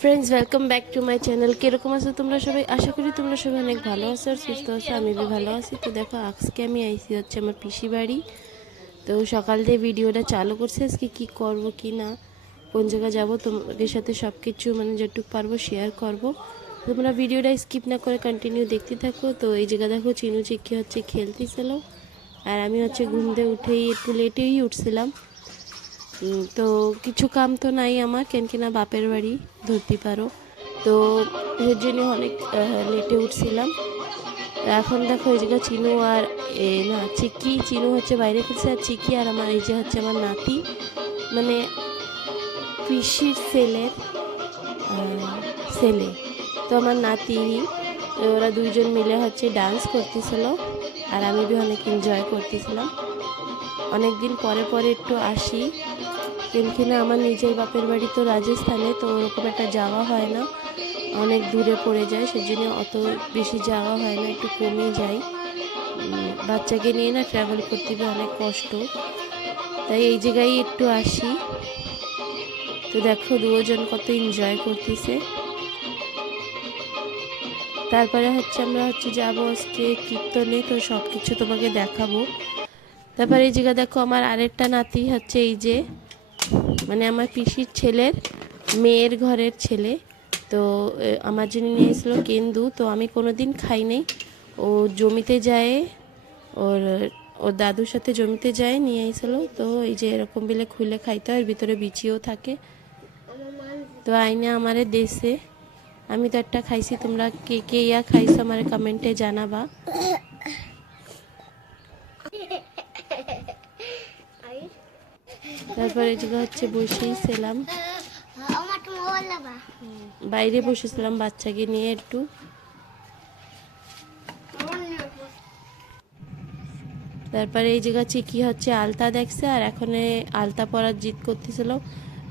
Friends welcome back to my channel. কীরকম আছো তোমরা সবাই? আশা করি তোমরা সবাই অনেক ভালো আছো আর সুস্থ আছো। আমি भी ভালো আছি। তো দেখো আজকে আমি আইসি হচ্ছে আমার পিসি বাড়ি। তো সকাল থেকে ভিডিওটা চালু করছি, আজকে কী করবো কি না, কোন জায়গায় যাবো তোমাদের সাথে সব কিছু মানে যেটুকু পারবো শেয়ার করবো। তোমরা ভিডিওটা স্কিপ না করে কন্টিনিউ দেখতে থাকো। তো এই জায়গা দেখো চিনু চিকি হচ্ছে খেলতেছিল, আর আমি হচ্ছে ঘুম দিয়ে উঠেই একটু লেটেই উঠছিলাম। তো কিছু কাম তো নাই আমার, কেন কিনা বাপের বাড়ি ধরতে পারো। তো এর জন্য অনেক লেটে উঠছিলাম। এখন দেখো এই জায়গায় চিনু আর না চিকি, চিনু হচ্ছে বাইরে খেলছে, আর চিকি আর আমার এই যে হচ্ছে আমার নাতি, মানে পিসির ছেলের ছেলে, তো আমার নাতি। ওরা দুইজন মিলে হচ্ছে ডান্স করতেছিল, আর আমি भी অনেক এনজয় করতেছিলাম। অনেক দিন পরে পরে একটু আসি, কিন্তু না আমার নিজের বাপের বাড়ি তো রাজস্থানে, তো ওরকম একটা যাওয়া হয় না, অনেক দূরে পড়ে যায়, সেজন্য অত বেশি যাওয়া হয় না, একটু কমই যাই। বাচ্চাকে নিয়ে না ট্রাভেল করতে গিয়ে অনেক কষ্ট, তাই এই জায়গায় একটু আসি। তো দেখো দুজন কত এনজয় করতেছে। তারপরে হচ্ছে আমরা হচ্ছে যাবো আজকে কীর্তনে, তো সব কিছু তোমাকে দেখাবো। তারপরে এই জায়গা দেখো আমার আরেকটা নাতি হচ্ছে এই যে, মানে আমার পিসির ছেলের মেয়ের ঘরের ছেলে। তো আমার জন্য নিয়ে এসেছিলো কেন্দু, তো আমি কোনো দিন খাই নাই। ও জমিতে যায়, ওর ওর দাদুর সাথে জমিতে যায়, নিয়ে এসেছিলো। তো এই যে এরকম বিলে খুলে খাইতে হয়, এর ভিতরে বিচিও থাকে। তো আইনে আমারে দেশে আমি তো একটা খাইছি, তোমরা কে কে ইয়া খাইছো আমার কমেন্টে জানাবা। তারপরে এই জায়গা হচ্ছে বসেই ছিলাম, বাইরে বসেছিলাম বাচ্চাকে নিয়ে একটু। তারপরে এই জায়গা চিকি হচ্ছে আলতা দেখছে, আর এখন আলতা পরার জিদ করতেছিল।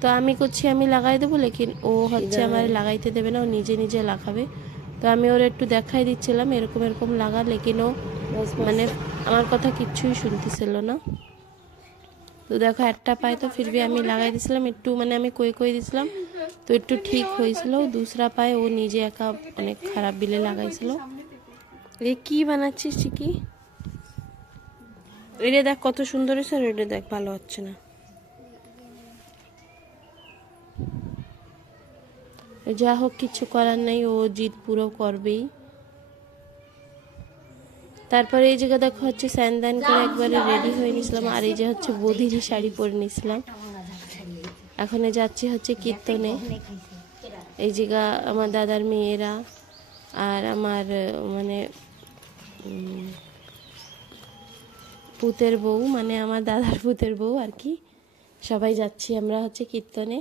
তো আমি করছি আমি লাগাই দেবো, লেকিন ও হচ্ছে আমার লাগাইতে দেবে না, ও নিজে নিজে লাগাবে। তো আমি ওর একটু দেখাই দিচ্ছিলাম এরকম এরকম লাগা, লেকিন ও মানে আমার কথা কিচ্ছুই শুনতেছিল না। তো দেখো একটা পায়ে তো ফিরবি আমি লাগাই দিয়েছিলাম একটু, মানে আমি কই দিয়েছিলাম, তো একটু ঠিক হয়েছিল। দুসরা পায়ে ও নিজে একা অনেক খারাপ বিলে লাগাইছিল। এ কি বানাচ্ছিস চিকি? এটা দেখ কত সুন্দর হয়েছে, আর এটা দেখ ভালো হচ্ছে না। যা হোক কিছু করার নাই, ও জিদ পুরো করবেই। তারপরে এই জায়গা দেখো হচ্ছে স্যানদান করে একবারে রেডি হয়ে নিয়েছিলাম, আর এই যে হচ্ছে বধিরি শাড়ি পরে নিয়েছিলাম। এখন যাচ্ছি হচ্ছে কীর্তনে। এই জায়গা আমার দাদার মেয়েরা আর আমার মানে পুতের বউ, মানে আমার দাদার পুতের বউ আর কি, সবাই যাচ্ছি আমরা হচ্ছে কীর্তনে।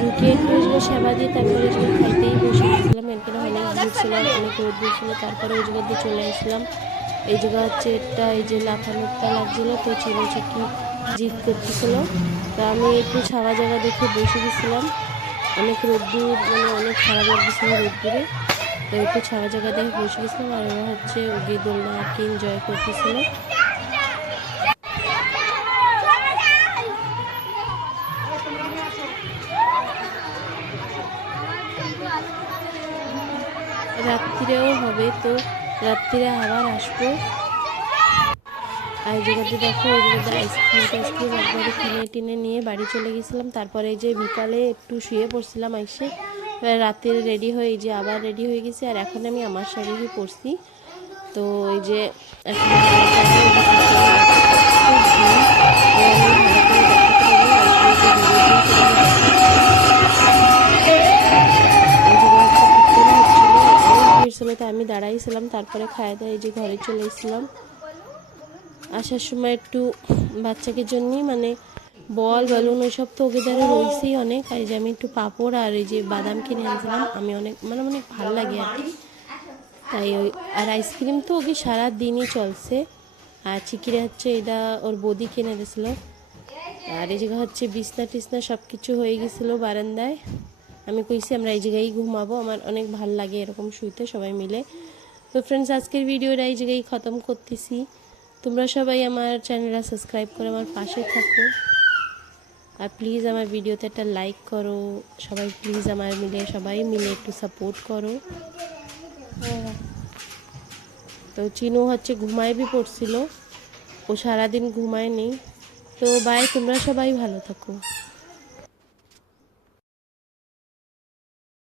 ঢুকে একটু সেবা দিয়ে তারপরে খাইতেই বসে গেছিলাম, এখানে অনেক ভিড় ছিল, অনেক রোদ ছিল। তারপরে ওই জায়গা দিয়ে চলে আসলাম। এই জায়গা হচ্ছে একটা এই যে লাফানোটা লাগছিল, তো চিনি চিকি জিদ করতেছিল। তো আমি একটু ছাওয়া জায়গা দেখে বসে গেছিলাম, অনেক রোদ্দুর, মানে অনেক খারাপ লাগতেছিল রোদ্দুরে। তো একটু ছাওয়া জায়গা দেখে বসে গেছিলাম, আর ওরা হচ্ছে ওগিয়ে দোলনা আর কি এনজয় করতেছিল। রাত্রিরেও হবে, তো রাত্রিরে আবার আসবো। আর এই জায়গাতে দেখো ওই জায়গাতে আইসক্রিম একবারে কিনে টিনে নিয়ে বাড়ি চলে গেছিলাম। তারপরে এই যে বিকালে একটু শুয়ে পড়ছিলাম আইসে, রাত্রে রেডি হয়ে এই যে আবার রেডি হয়ে গেছি, আর এখন আমি আমার শাড়িই পরছি। তো এই যে এখন আমি দাঁড়াইছিলাম, তারপরে খাওয়া দাওয়া এই যে ঘরে চলে এসেছিলাম। আসার সময় একটু বাচ্চাকে জন্যই মানে বল বেলুন ওইসব তো ওকে দ্বারা রয়েছেই অনেক, আর এই যে আমি একটু পাঁপড় আর এই যে বাদাম কিনে আনছিলাম, আমি অনেক মানে অনেক ভালো লাগে আর কি, তাই ওই আর আইসক্রিম তো ওকে সারা দিনই চলছে। আর চিকিরে হচ্ছে এটা ওর বৌদি কিনে দিয়েছিলো। আর এই জায়গা হচ্ছে বিছনা টিছনা সব কিছু হয়ে গেছিলো বারান্দায়। আমি কইছি আমরা এই জায়গায় ঘুমাবো, আমার অনেক ভাল লাগে এরকম শুইতে সবাই মিলে। তো ফ্রেন্ডস আজকের ভিডিওটা এই জায়গায় খতম করতেছি। তোমরা সবাই আমার চ্যানেলটা সাবস্ক্রাইব করে আমার পাশে থাকো। আর প্লিজ আমার ভিডিওতে একটা লাইক করো সবাই, প্লিজ সবাই মিলে একটু সাপোর্ট করো। তো চিনু হচ্ছে ঘুমায় পড়ছিল, ও সারাদিন ঘুমায়নি। তো বাই, তোমরা সবাই ভালো থাকো।